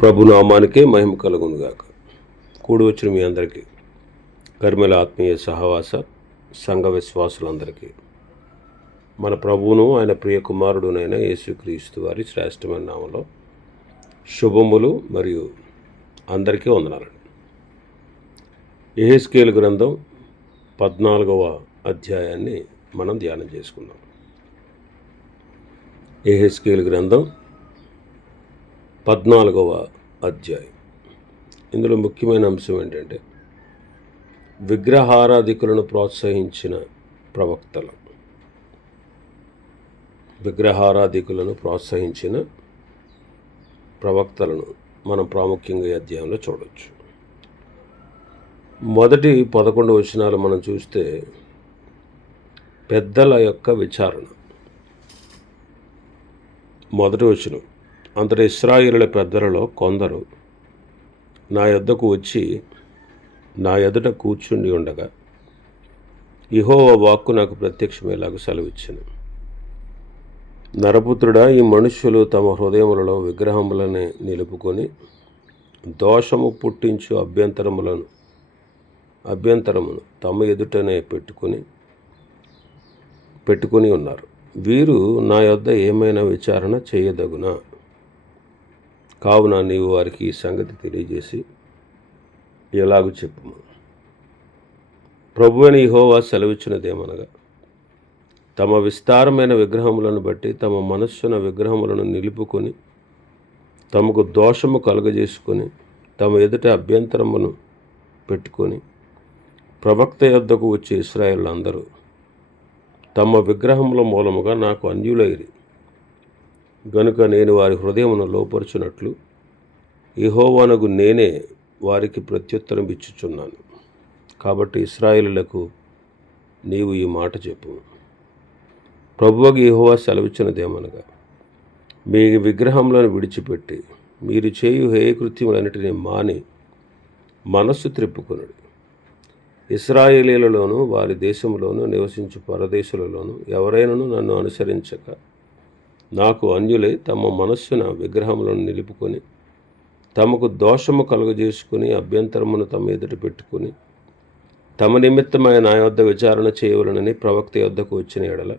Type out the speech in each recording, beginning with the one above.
ప్రభునామానికే మహిమ కలుగునుగాక. కూడి వచ్చిన మీ అందరికీ కర్మల ఆత్మీయ సహవాస సంఘ విశ్వాసులందరికీ మన ప్రభువును ఆయన ప్రియ కుమారుడునైన యేసుక్రీస్తు వారి శ్రేష్టమైన నామంలో శుభములు మరియు అందరికీ వందనాలండి. యెహెజ్కేలు గ్రంథం 14వ అధ్యాయాన్ని మనం ధ్యానం చేసుకుందాం. యెహెజ్కేలు గ్రంథం 14వ అధ్యాయం. ఇందులో ముఖ్యమైన అంశం ఏంటంటే విగ్రహారాధికులను ప్రోత్సహించిన ప్రవక్తలు. విగ్రహారాధికులను ప్రోత్సహించిన ప్రవక్తలను మనం ప్రాముఖ్యంగా ఈ అధ్యాయంలో చూడవచ్చు. మొదటి 11 వచనాలు మనం చూస్తే పెద్దల యొక్క విచారణ. మొదటి వచనం, అంతటి ఇశ్రాయేలుల పెద్దలలో కొందరు నా యొద్దకు వచ్చి నా ఎదుట కూర్చుండి ఉండగా యెహోవా వాక్కు నాకు ప్రత్యక్షమయ్యేలాగా సెలవిచ్చెను. నరపుత్రుడా, ఈ మనుష్యులు తమ హృదయములలో విగ్రహములని నిలుపుకొని దోషము పుట్టించు అభ్యంతరమును తమ ఎదుటనే పెట్టుకొని ఉన్నారు. వీరు నా యొద్ద ఏమైనా విచారణ చేయదగునా? కావున నీవు వారికి ఈ సంగతి తెలియజేసి ఎలాగూ చెప్పుము. ప్రభువైన యెహోవా సెలవిచ్చినదేమనగా, తమ విస్తారమైన విగ్రహములను బట్టి తమ మనస్సున విగ్రహములను నిలుపుకొని తమకు దోషము కలుగజేసుకొని తమ ఎదుట అభ్యంతరమును పెట్టుకొని ప్రవక్త యొద్దకు వచ్చే ఇశ్రాయేలులందరూ తమ విగ్రహముల మూలముగా నాకు అన్యులైరి గనుక నేను వారి హృదయమును లోపరుచున్నట్లు యెహోవానగు నేనే వారికి ప్రత్యుత్తరం ఇచ్చుచున్నాను. కాబట్టి ఇశ్రాయేలులకు నీవు ఈ మాట చెప్పు. ప్రభువుకు యెహోవా సెలవిచ్చినదేమనగా, మీ విగ్రహములను విడిచిపెట్టి మీరు చేయు హేయకృత్యములన్నిటినీ మాని మనస్సు త్రిప్పుకొనుడి. ఇశ్రాయేలీలలోను వారి దేశంలోనూ నివసించు పరదేశులలోనూ ఎవరైనాను నన్ను అనుసరించక నాకు అన్యులై తమ మనస్సున విగ్రహములను నిలుపుకొని తమకు దోషము కలుగజేసుకుని అభ్యంతరమును తమ ఎదుట పెట్టుకుని తమ నిమిత్తమైన నా యొద్ద విచారణ చేయవలనని ప్రవక్త యొద్దకు వచ్చిన ఎడల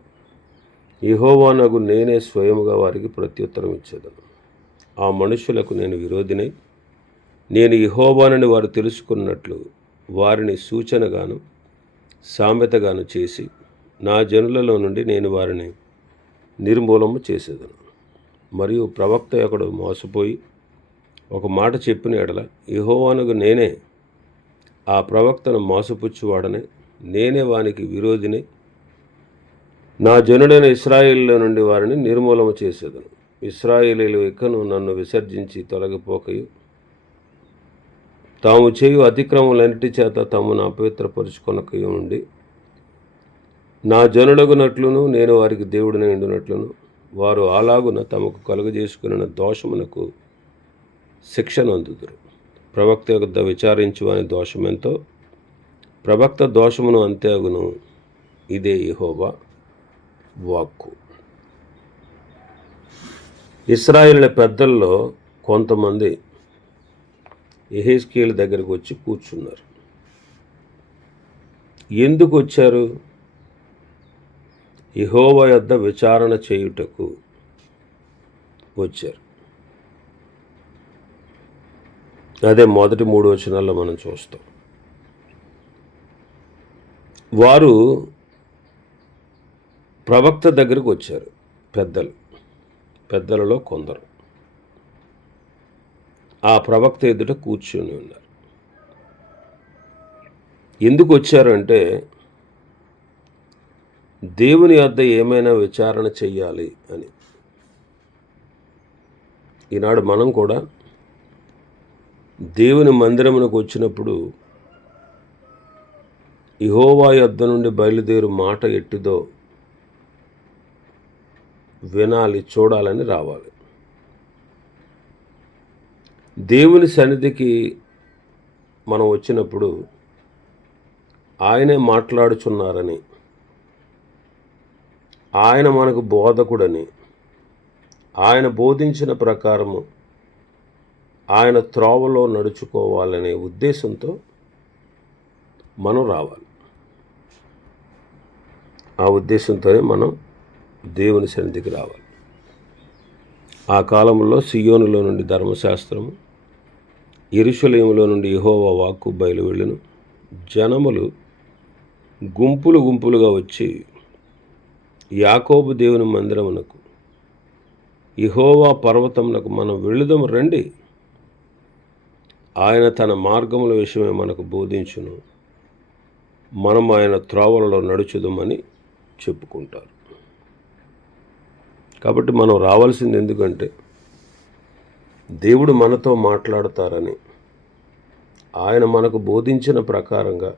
యెహోవానగు నేనే స్వయముగా వారికి ప్రత్యుత్తరం ఇచ్చేదను. ఆ మనుషులకు నేను విరోధినై నేను యెహోవానని వారు తెలుసుకున్నట్లు వారిని సూచనగాను సామెతగాను చేసి నా జనులలో నుండి నేను వారిని నిర్మూలము చేసేదను. మరియు ప్రవక్త ఒకడు మోసపోయి ఒక మాట చెప్పిన ఎడల యెహోవానగు నేనే ఆ ప్రవక్తను మోసపుచ్చువాడనే నేనే వానికి విరోధిని నా జనుడైన ఇశ్రాయేలులో నుండి వారిని నిర్మూలము చేసేదను. ఇశ్రాయేలీలు ఇకను నన్ను విసర్జించి తొలగిపోకయు తాము చేయు అతిక్రమములన్నిటి చేత తమను అపవిత్రపరుచుకొనకయు ఉండి నా జనుడగునట్లును నేను వారికి దేవుడిని ఉండునట్లును వారు అలాగున తమకు కలుగజేసుకున్న దోషమునకు శిక్షను అందుదురు. ప్రవక్త యొద్ద విచారించు వాని దోషమెంతో ప్రవక్త దోషమును అంతే అగును. ఇదే యెహోవా వాక్కు. ఇశ్రాయేలుల పెద్దల్లో కొంతమంది యెహెజ్కేలు దగ్గరకు వచ్చి కూర్చున్నారు. ఎందుకు వచ్చారు? యెహోవా యొద్ద విచారణ చేయుటకు వచ్చారు. అదే మొదటి 3 వచనాల్లో మనం చూస్తాం. వారు ప్రవక్త దగ్గరకు వచ్చారు. పెద్దలలో కొందరు ఆ ప్రవక్త ఎదుట కూర్చొని ఉన్నారు. ఎందుకు వచ్చారంటే దేవుని వద్ద ఏమైనా విచారణ చెయ్యాలి అని. ఈనాడు మనం కూడా దేవుని మందిరమునకు వచ్చినప్పుడు యెహోవా యొద్ద నుండి బయలుదేరు మాట ఎట్టిదో వినాలి, చూడాలని రావాలి. దేవుని సన్నిధికి మనం వచ్చినప్పుడు ఆయనే మాట్లాడుచున్నారని, ఆయన మనకు బోధకుడని, ఆయన బోధించిన ప్రకారము ఆయన త్రోవలో నడుచుకోవాలనే ఉద్దేశంతో మనం రావాలి. ఆ ఉద్దేశంతోనే మనం దేవుని సన్నిధికి రావాలి. ఆ కాలంలో సియోనులో నుండి ధర్మశాస్త్రము, యెరూషలేములో నుండి యెహోవా వాక్కు బయలువెళ్ళును. జనములు గుంపులు గుంపులుగా వచ్చి యాకోబు దేవుని మందిరమునకు, యెహోవా పర్వతమునకు మనం వెళ్ళుదాము రండి, ఆయన తన మార్గముల విషయమే మనకు బోధించును, మనం ఆయన త్రోవలలో నడుచుదామని చెప్పుకుంటారు. కాబట్టి మనం రావాల్సింది ఎందుకంటే దేవుడు మనతో మాట్లాడతారని, ఆయన మనకు బోధించిన ప్రకారంగా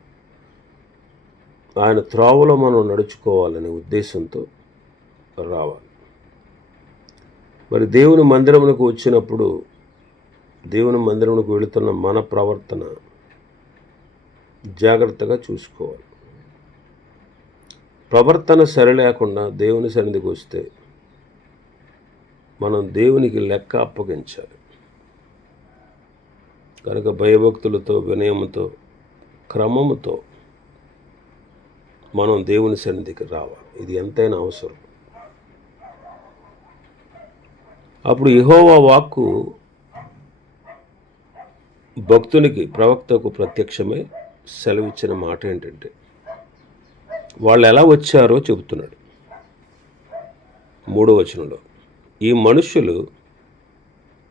ఆయన త్రోవలో మనం నడుచుకోవాలనే ఉద్దేశంతో రావాలి. మరి దేవుని మందిరమునకు వచ్చినప్పుడు దేవుని మందిరమునకు వెళుతున్న మన ప్రవర్తన జాగ్రత్తగా చూసుకోవాలి. ప్రవర్తన సరిలేకుండా దేవుని సన్నిధికి వస్తే మనం దేవునికి లెక్క అప్పగించాలి. కనుక భయభక్తులతో, వినయముతో, క్రమముతో మనం దేవుని సన్నిధికి రావాలి. ఇది ఎంతైనా అవసరం. అప్పుడు యెహోవా వాక్కు భక్తునికి, ప్రవక్తకు ప్రత్యక్షమై సెలవిచ్చిన మాట ఏంటంటే, వాళ్ళు ఎలా వచ్చారో చెబుతున్నాడు 3వ వచనంలో. ఈ మనుష్యులు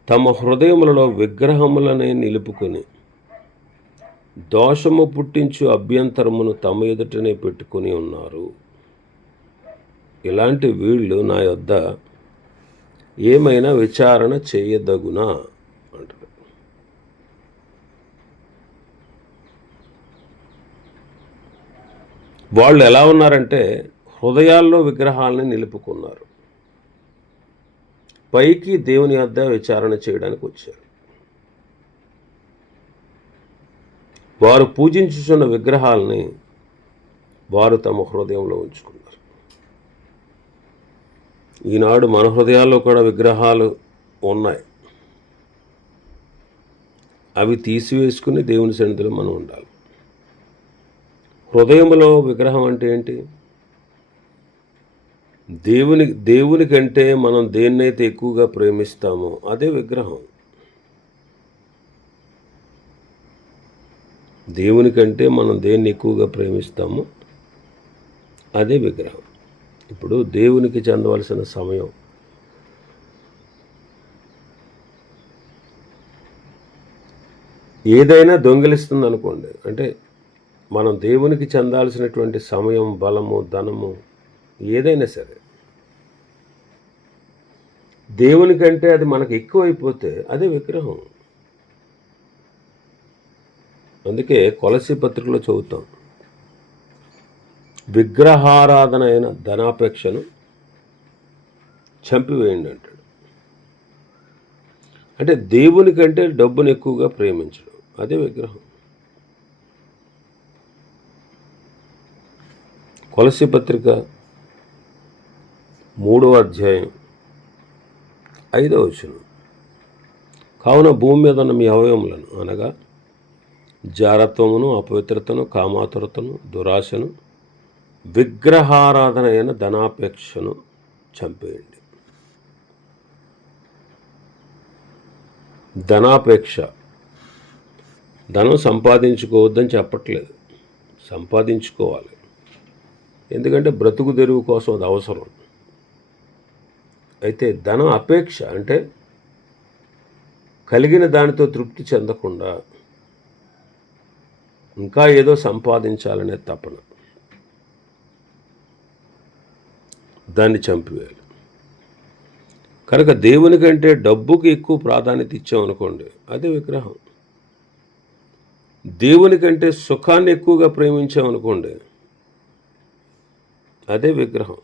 తమ హృదయములలో విగ్రహములనే నిలుపుకొని దోషము పుట్టించు అభ్యంతరమును తమ ఎదుటనే పెట్టుకొని ఉన్నారు. ఇలాంటి వీళ్ళు నా యొద్ద ఏమైనా విచారణ చేయదగునా అంటారు. వాళ్ళు ఎలా ఉన్నారంటే హృదయాల్లో విగ్రహాలని నిలుపుకున్నారు, పైకి దేవుని యొద్ద విచారణ చేయడానికి వచ్చారు. వారు పూజించుచున్న విగ్రహాలని వారు తమ హృదయంలో ఉంచుకున్నారు. ఈనాడు మన హృదయాల్లో కూడా విగ్రహాలు ఉన్నాయి. అవి తీసివేసుకుని దేవుని సన్నిధిలో మనం ఉండాలి. హృదయంలో విగ్రహం అంటే ఏంటి? దేవుని కంటే మనం దేన్నైతే ఎక్కువగా ప్రేమిస్తామో అదే విగ్రహం. దేవుని కంటే మనం దేన్ని ఎక్కువగా ప్రేమిస్తామో అదే విగ్రహం. ఇప్పుడు దేవునికి చెందవలసిన సమయం ఏదైనా దొంగిలిస్తుంది అనుకోండి, అంటే మనం దేవునికి చెందాల్సినటువంటి సమయం, బలము, ధనము ఏదైనా సరే దేవునికంటే అది మనకు ఎక్కువైపోతే అదే విగ్రహం. అందుకే కొలస్సీ పత్రికలో చదువుతాం, విగ్రహారాధన అయిన ధనాపేక్షను చంపివేయండి అంటాడు. అంటే దేవుని కంటే డబ్బును ఎక్కువగా ప్రేమించడం అదే విగ్రహం. కొలస్సీ పత్రిక 3వ అధ్యాయం 5వ వచనం. కావున భూమి మీద ఉన్న మీ అవయవములను అనగా జారత్వమును, అపవిత్రతను, కామాతురతను, దురాశను, విగ్రహారాధన అయిన ధనాపేక్షను చంపేయండి. ధనాపేక్ష, ధనం సంపాదించుకోవద్దని చెప్పట్లేదు, సంపాదించుకోవాలి. ఎందుకంటే బ్రతుకు తెరువు కోసం అది అవసరం. అయితే ధనం అపేక్ష అంటే కలిగిన దానితో తృప్తి చెందకుండా ఇంకా ఏదో సంపాదించాలనే తపన, దాన్ని చంపివేయాలి. కనుక దేవుని కంటే డబ్బుకి ఎక్కువ ప్రాధాన్యత ఇచ్చామనుకోండి అదే విగ్రహం. దేవుని కంటే సుఖాన్ని ఎక్కువగా ప్రేమించామనుకోండి అదే విగ్రహం.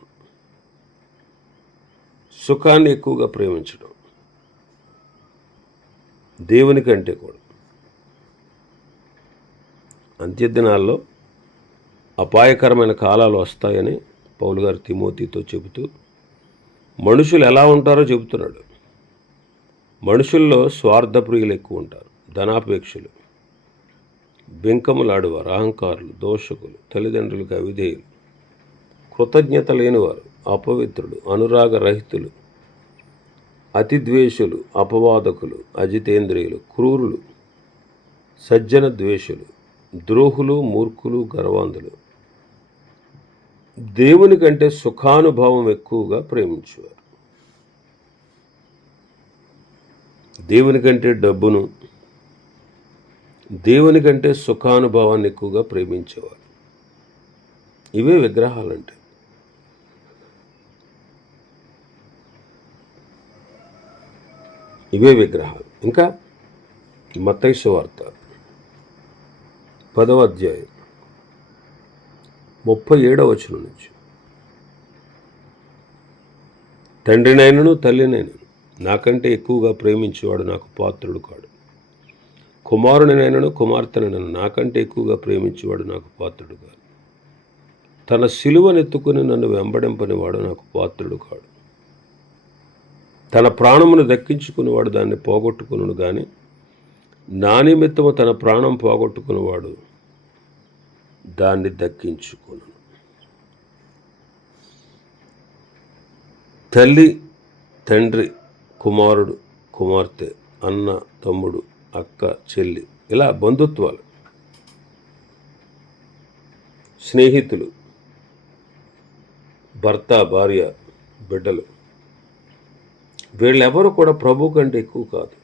సుఖాన్ని ఎక్కువగా ప్రేమించడం దేవుని కంటే కూడా. అంత్యదినాల్లో అపాయకరమైన కాలాలు వస్తాయని పౌలు గారు తిమోతితో చెబుతూ మనుషులు ఎలా ఉంటారో చెబుతున్నాడు. మనుషుల్లో స్వార్థప్రియులు ఎక్కువ ఉంటారు, ధనాపేక్షలు, బెంకములాడువారు, అహంకారులు, దోషకులు, తల్లిదండ్రులకు అవిధేయులు, కృతజ్ఞత లేనివారు, అపవిత్రులు, అనురాగరహితులు, అతిద్వేషులు, అపవాదకులు, అజితేంద్రియులు, క్రూరులు, సజ్జన ద్వేషులు, ద్రోహులు, మూర్ఖులు, గర్వాంధులు, దేవుని కంటే సుఖానుభవం ఎక్కువగా ప్రేమించేవారు. దేవుని కంటే డబ్బును, దేవుని కంటే సుఖానుభవాన్ని ఎక్కువగా ప్రేమించేవారు. ఇవే విగ్రహాలంటే. ఇవే విగ్రహాలు. ఇంకా మత్తయి సువార్త 10వ అధ్యాయం 37వ వచనం నుంచి, తండ్రినైనను తల్లినైనను నాకంటే ఎక్కువగా ప్రేమించేవాడు నాకు పాత్రుడు కాడు. కుమారునినైనను కుమార్తెనైనను నాకంటే ఎక్కువగా ప్రేమించేవాడు నాకు పాత్రుడు కాడు. తన సిలువనెత్తుకుని నన్ను వెంబడింపనివాడు నాకు పాత్రుడు కాడు. తన ప్రాణమును దక్కించుకునేవాడు దాన్ని పోగొట్టుకును కానీ నా నిమిత్తము తన ప్రాణం పోగొట్టుకునేవాడు దాన్ని దక్కించుకును. తల్లి, తండ్రి, కుమారుడు, కుమార్తె, అన్న, తమ్ముడు, అక్క, చెల్లి, ఇలా బంధుత్వాలు, స్నేహితులు, భర్త, భార్య, బిడ్డలు, వీళ్ళెవరు కూడా ప్రభు కంటే ఎక్కువ కాదు.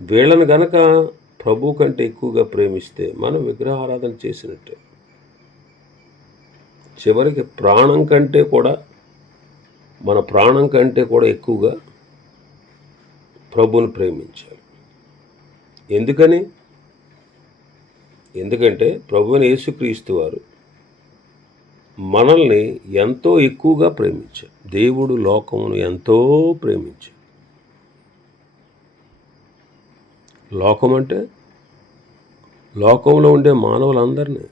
వీళ్ళని గనక ప్రభు కంటే ఎక్కువగా ప్రేమిస్తే మనం విగ్రహారాధన చేసినట్టే. చివరికి ప్రాణం కంటే కూడా, మన ప్రాణం కంటే కూడా ఎక్కువగా ప్రభువుని ప్రేమించాలి. ఎందుకంటే ప్రభువుని యేసుక్రీస్తు వారు మనల్ని ఎంతో ఎక్కువగా ప్రేమించారు. దేవుడు లోకమును ఎంతో ప్రేమించారు. లోకం అంటే లోకంలో ఉండే మానవులందరినీ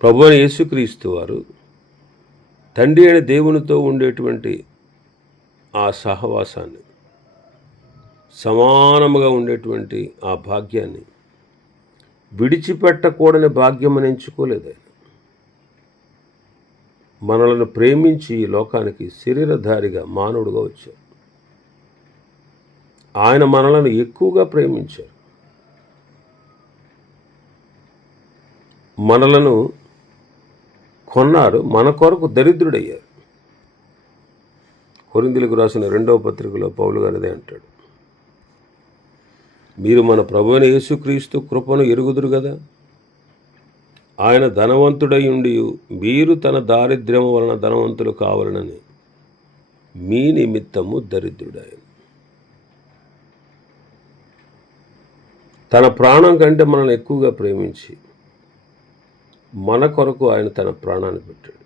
ప్రభువైన యేసుక్రీస్తు వారు తండ్రి అయిన దేవునితో ఉండేటువంటి ఆ సహవాసాన్ని, సమానముగా ఉండేటువంటి ఆ భాగ్యాన్ని విడిచిపెట్టకూడని భాగ్యమని ఎంచుకోలేదు. ఆయన మనలను ప్రేమించి ఈ లోకానికి శరీరధారిగా మానవుడుగా వచ్చారు. ఆయన మనలను ఎక్కువగా ప్రేమించారు. మనలను కొన్నారు, మన కొరకు దరిద్రుడయ్యారు. కొరింథీయులకు రాసిన 2వ పత్రికలో పౌలు గారు అదే అంటాడు. మీరు మన ప్రభువైన యేసుక్రీస్తు కృపను ఎరుగుదురు కదా. ఆయన ధనవంతుడై ఉండి మీరు తన దారిద్ర్యము వలన ధనవంతులు కావాలనని మీ నిమిత్తము దరిద్రుడాయను. తన ప్రాణం కంటే మనల్ని ఎక్కువగా ప్రేమించి మన కొరకు ఆయన తన ప్రాణాన్ని పెట్టాడు.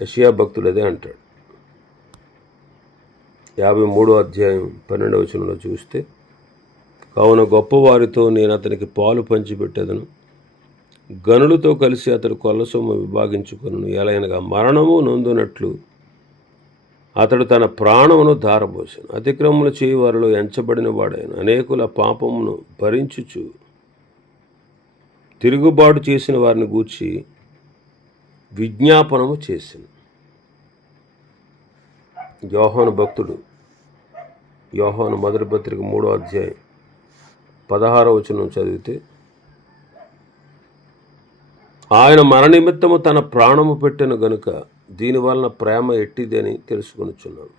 యెషయా భక్తుడు అదే అంటాడు. 53వ అధ్యాయం 12వ వచనంలో చూస్తే, కావున గొప్పవారితో నేను అతనికి పాలు పంచిపెట్టేదను, గనులతో కలిసి అతడు కొల్లసొమ్ము విభాగించుకొనును. ఎలయనగా మరణము నొందునట్లు అతడు తన ప్రాణమును ధారపోసెను. అతిక్రమములు చేయువారిలో ఎంచబడిన వాడైన అనేకుల పాపమును భరించుచు తిరుగుబాటు చేసిన వారిని గూర్చి విజ్ఞాపనము చేసెను. యోహాను భక్తుడు యోహాను మొదటి పత్రిక 3వ అధ్యాయం 16వ వచనం చదివితే, ఆయన మన నిమిత్తము తన ప్రాణము పెట్టెను గనుక దీనివలన ప్రేమ ఎట్టిది అని తెలుసుకొనుచున్నాము.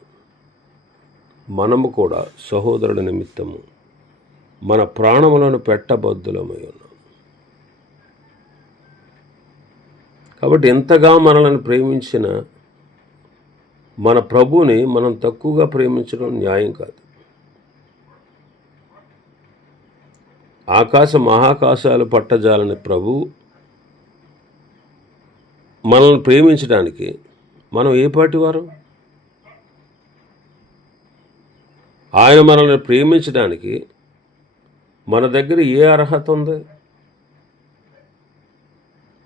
మనము కూడా సహోదరుల నిమిత్తము మన ప్రాణములను పెట్టబద్దులమై ఉన్నాం. కాబట్టి ఎంతగా మనల్ని ప్రేమించిన మన ప్రభువుని మనం తక్కువగా ప్రేమించడం న్యాయం కాదు. ఆకాశ మహాకాశాలు పట్టజాలని ప్రభు మనల్ని ప్రేమించడానికి మనం ఏ పాటి వారు? ఆయన మనల్ని ప్రేమించడానికి మన దగ్గర ఏ అర్హత ఉంది?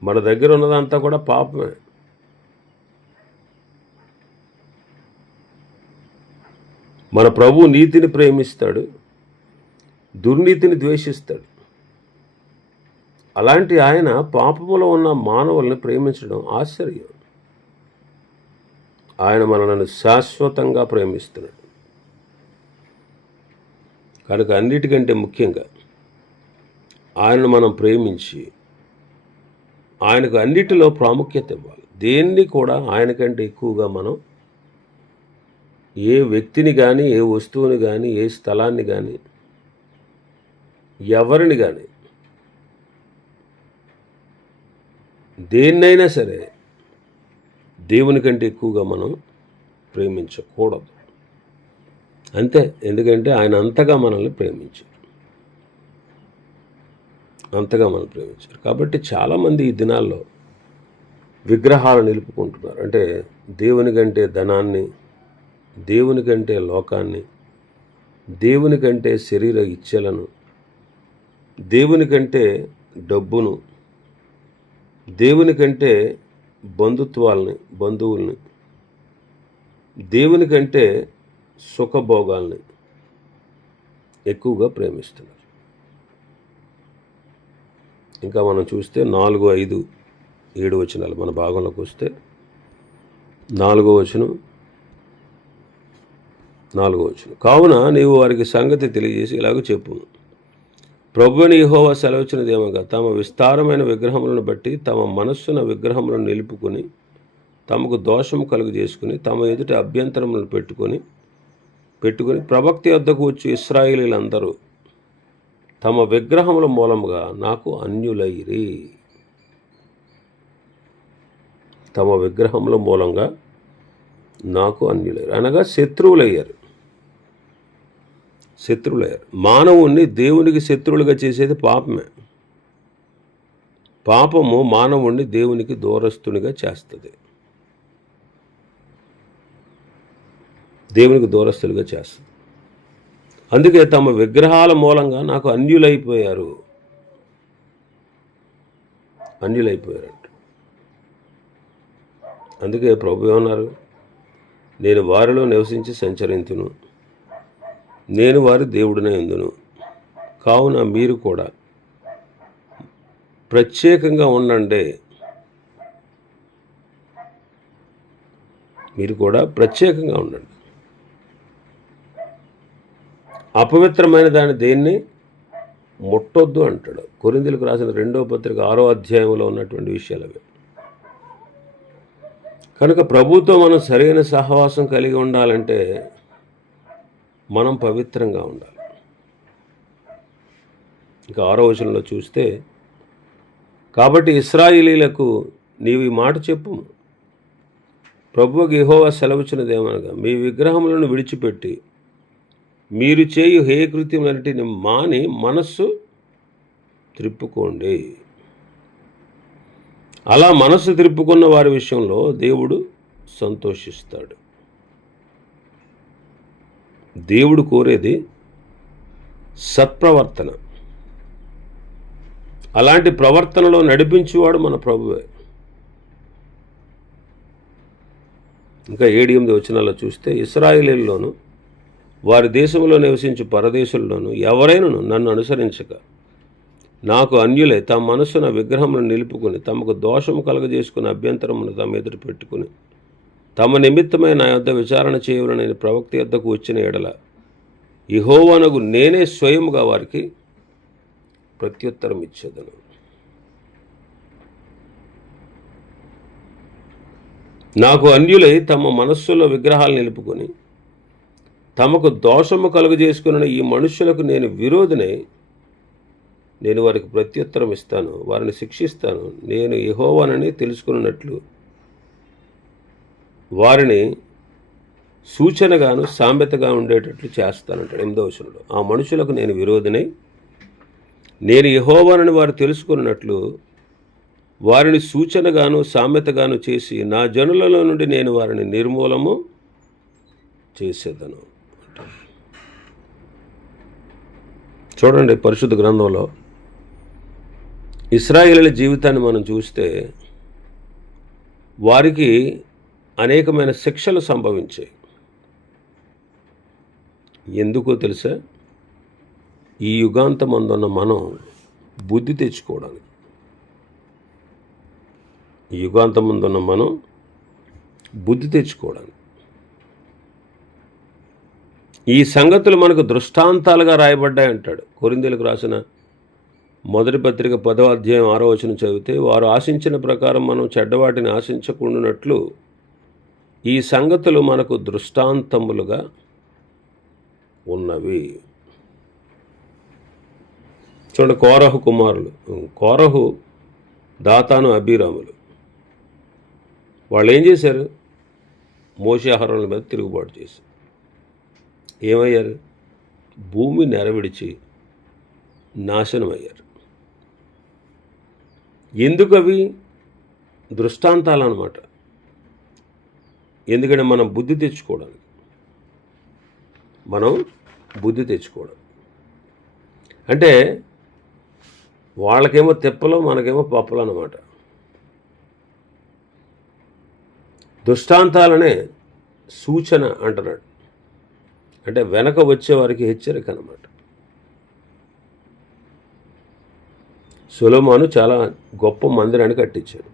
మన దగ్గర ఉన్నదంతా కూడా పాపమే. మన ప్రభు నీతిని ప్రేమిస్తాడు, దుర్నీతిని ద్వేషిస్తాడు. అలాంటి ఆయన పాపములో ఉన్న మానవుల్ని ప్రేమించడం ఆశ్చర్యం. ఆయన మనల్ని శాశ్వతంగా ప్రేమిస్తున్నాడు. కనుక అన్నిటికంటే ముఖ్యంగా ఆయనను మనం ప్రేమించి ఆయనకు అన్నిటిలో ప్రాముఖ్యత ఇవ్వాలి. దేన్ని కూడా ఆయనకంటే ఎక్కువగా మనం ఏ వ్యక్తిని కానీ, ఏ వస్తువుని కానీ, ఏ స్థలాన్ని కానీ, ఎవరిని కానీ, దేన్నైనా సరే దేవుని కంటే ఎక్కువగా మనం ప్రేమించకూడదు. అంతే. ఎందుకంటే ఆయన అంతగా మనల్ని ప్రేమించారు, కాబట్టి చాలామంది ఈ దినాల్లో విగ్రహాలు నిలుపుకుంటున్నారు. అంటే దేవుని కంటే ధనాన్ని, దేవుని కంటే లోకాన్ని, దేవుని కంటే శరీర ఇచ్ఛలను, దేవుని కంటే డబ్బును, దేవుని కంటే బంధువుల్ని, దేవుని కంటే సుఖభోగాల్ని ఎక్కువగా ప్రేమిస్తున్నారు. ఇంకా మనం చూస్తే 4, 5, 7 వచనాలు మన భాగంలోకి వస్తే 4వ వచనం, కావున నీవు వారికి సంగతి తెలియజేసి ఇలాగ చెప్పుము, ప్రభువుని యెహోవా సెలవిచ్చినదేమనగా, తమ విస్తారమైన విగ్రహములను బట్టి తమ మనస్సున విగ్రహములను నిలుపుకొని తమకు దోషము కలుగజేసుకుని తమ ఎదుట అభ్యంతరములను పెట్టుకొని ప్రవక్త యొద్దకు వచ్చి ఇశ్రాయేలీలందరూ తమ విగ్రహముల మూలముగా నాకు అన్యులైరి. తమ విగ్రహముల మూలంగా నాకు అన్యులైరు అనగా శత్రువులయ్యారు. మానవుణ్ణి దేవునికి శత్రువులుగా చేసేది పాపమే. పాపము మానవుణ్ణి దేవునికి దూరస్తునిగా చేస్తుంది, అందుకే తమ విగ్రహాల మూలంగా నాకు అన్యులైపోయారు. అందుకే ప్రభు ఏమన్నారు, నేను వారిలో నివసించి సంచరింతును, నేను వారి దేవుడినే యుందును. కావున మీరు కూడా ప్రత్యేకంగా ఉండండి. అపవిత్రమైన దాని దేన్ని ముట్టొద్దు అంటాడు. కొరింథీయులకు రాసిన 2వ పత్రిక 6వ అధ్యాయంలో ఉన్నటువంటి విషయాలు అవి. కనుక ప్రభుతో మనం సరైన సహవాసం కలిగి ఉండాలంటే మనం పవిత్రంగా ఉండాలి. ఇంకా 6వ వచనంలో చూస్తే, కాబట్టి ఇశ్రాయేలీలకు నీవు ఈ మాట చెప్పు, ప్రభువుకు యెహోవా సెలవిచ్చినదేమనగా, మీ విగ్రహములను విడిచిపెట్టి మీరు చేయు హేయకృత్యములన్నిటిని మాని మనస్సు త్రిప్పుకోండి. అలా మనస్సు త్రిప్పుకున్న వారి విషయంలో దేవుడు సంతోషిస్తాడు. దేవుడు కోరేది సత్ప్రవర్తన. అలాంటి ప్రవర్తనలో నడిపించేవాడు మన ప్రభువే. ఇంకా 7, 8 వచనాల్లో చూస్తే, ఇశ్రాయేలీయుల్లోను వారి దేశంలో నివసించు పరదేశుల్లోనూ ఎవరైనాను నన్ను అనుసరించక నాకు అన్యులై తమ మనస్సున విగ్రహములను నిలుపుకొని తమకు దోషము కలగజేసుకుని అభ్యంతరమును తమ ఎదుట పెట్టుకుని తమ నిమిత్తమై నా యొద్ద విచారణ చేయవలనని నేను ప్రవక్త యొద్దకు వచ్చిన ఎడల యెహోవానగు నేనే స్వయముగా వారికి ప్రత్యుత్తరం ఇచ్చేదను. నాకు అన్యులై తమ మనస్సులో విగ్రహాలు నిలుపుకొని తమకు దోషము కలుగజేసుకున్న ఈ మనుష్యులకు నేను విరోధినై నేను వారికి ప్రత్యుత్తరం ఇస్తాను, వారిని శిక్షిస్తాను. నేను యెహోవానని తెలుసుకున్నట్లు వారిని సూచనగాను సామెతగా ఉండేటట్లు చేస్తానంటాడు 8వ వచనంలో. ఆ మనుషులకు నేను విరోధినై నేను యెహోవానని వారు తెలుసుకున్నట్లు వారిని సూచనగాను సామెతగాను చేసి నా జనులలో నుండి నేను వారిని నిర్మూలము చేసేదను. చూడండి, పరిశుద్ధ గ్రంథంలో ఇశ్రాయేలీయుల జీవితాన్ని మనం చూస్తే వారికి అనేకమైన శిక్షలు సంభవించాయి. ఎందుకో తెలుసా? ఈ యుగాంతమందున్న మనం బుద్ధి తెచ్చుకోవడానికి. ఈ యుగాంతమందున్న మనం బుద్ధి తెచ్చుకోవడానికి. ఈ సంగతులు మనకు దృష్టాంతాలుగా రాయబడ్డాయి అంటాడు. కొరింథీయులకు రాసిన మొదటి పత్రిక 10వ అధ్యాయం 6వ వచనం చదివితే, వారు ఆశించిన ప్రకారం మనం చెడ్డవాటిని ఆశించకుండానట్లు ఈ సంగతులు మనకు దృష్టాంతములుగా ఉన్నవి. చూడండి, కోరహు కుమారులు, కోరహు, దాతాను, అబీరాములు, వాళ్ళు ఏం చేశారు? మోషే ఆహారాల మీద తిరుగుబాటు చేశారు. ఏమయ్యారు? భూమి నెరవిడిచి నాశనమయ్యారు. ఎందుకు? అవి దృష్టాంతాలు అన్నమాట. ఎందుకంటే మనం బుద్ధి తెచ్చుకోవడానికి. అంటే వాళ్ళకేమో తెప్పలు, మనకేమో పప్పలు అన్నమాట. దృష్టాంతాలనే సూచన అంటున్నాడు. అంటే వెనక వచ్చేవారికి హెచ్చరిక అన్నమాట. సొలొమోను చాలా గొప్ప మందిరాన్ని కట్టించాడు.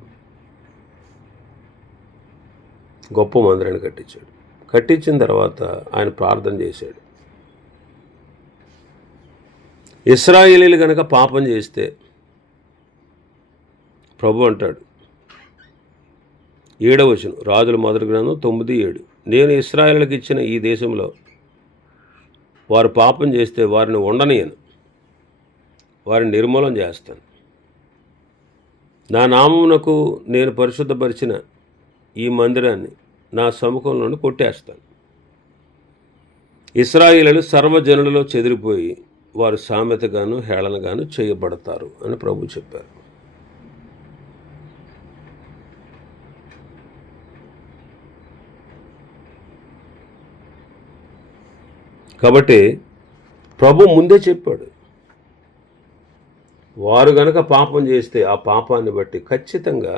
కట్టించిన తర్వాత ఆయన ప్రార్థన చేశాడు. ఇశ్రాయేలీలు కనుక పాపం చేస్తే ప్రభు అంటాడు, 7వ వచనం, రాజుల మొదటి గ్రంథం 9:7, నేను ఇశ్రాయేలులకు ఇచ్చిన ఈ దేశంలో వారు పాపం చేస్తే వారిని ఉండనీయను, వారిని నిర్మూలన చేస్తాను. నా నామమునకు నేను పరిశుద్ధపరిచిన ఈ మందిరాన్ని నా సముఖంలోనే కొట్టేస్తాను. ఇశ్రాయేలీయులు సర్వజనులలో చెదిరిపోయి వారు సామెతగాను హేళనగాను చేయబడతారు అని ప్రభు చెప్పారు. కాబట్టి ప్రభు ముందే చెప్పాడు, వారు గనక పాపం చేస్తే ఆ పాపాన్ని బట్టి ఖచ్చితంగా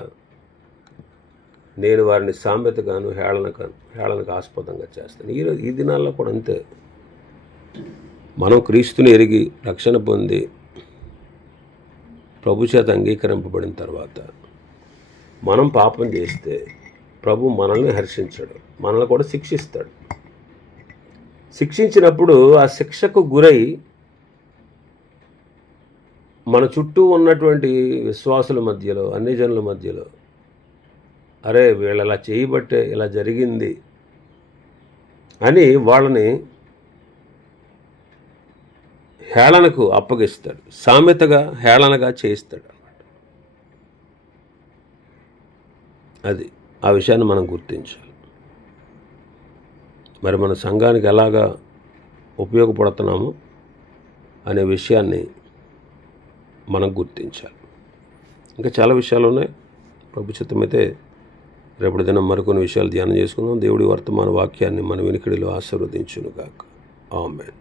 నేను వారిని సామెతగాను హేళనకు ఆస్పదంగా చేస్తాను. ఈ దినాల్లో కూడా అంతే. మనం క్రీస్తుని ఎరిగి రక్షణ పొంది ప్రభు చేత అంగీకరింపబడిన తర్వాత మనం పాపం చేస్తే ప్రభు మనల్ని హర్షించాడు, మనల్ని కూడా శిక్షిస్తాడు. శిక్షించినప్పుడు ఆ శిక్షకు గురై మన చుట్టూ ఉన్నటువంటి విశ్వాసుల మధ్యలో, అన్ని జనుల మధ్యలో, అరే వీళ్ళు ఇలా చేయబట్టే ఇలా జరిగింది అని వాళ్ళని హేళనకు అప్పగిస్తాడు, సామెతగా హేళనగా చేయిస్తాడు అన్నమాట. అది ఆ విషయాన్ని మనం గుర్తించాలి. మరి మన సంఘానికి ఎలాగా ఉపయోగపడుతున్నాము అనే విషయాన్ని మనం గుర్తించాలి. ఇంకా చాలా విషయాలు ఉన్నాయి. ప్రభు చిత్తమైతే రేపటి దినం మరికొన్ని విషయాలు ధ్యానం చేసుకుందాం. దేవుడి వర్తమాన వాక్యాన్ని మన వినికిడిలో ఆశీర్వదించును గాక. ఆమేన్.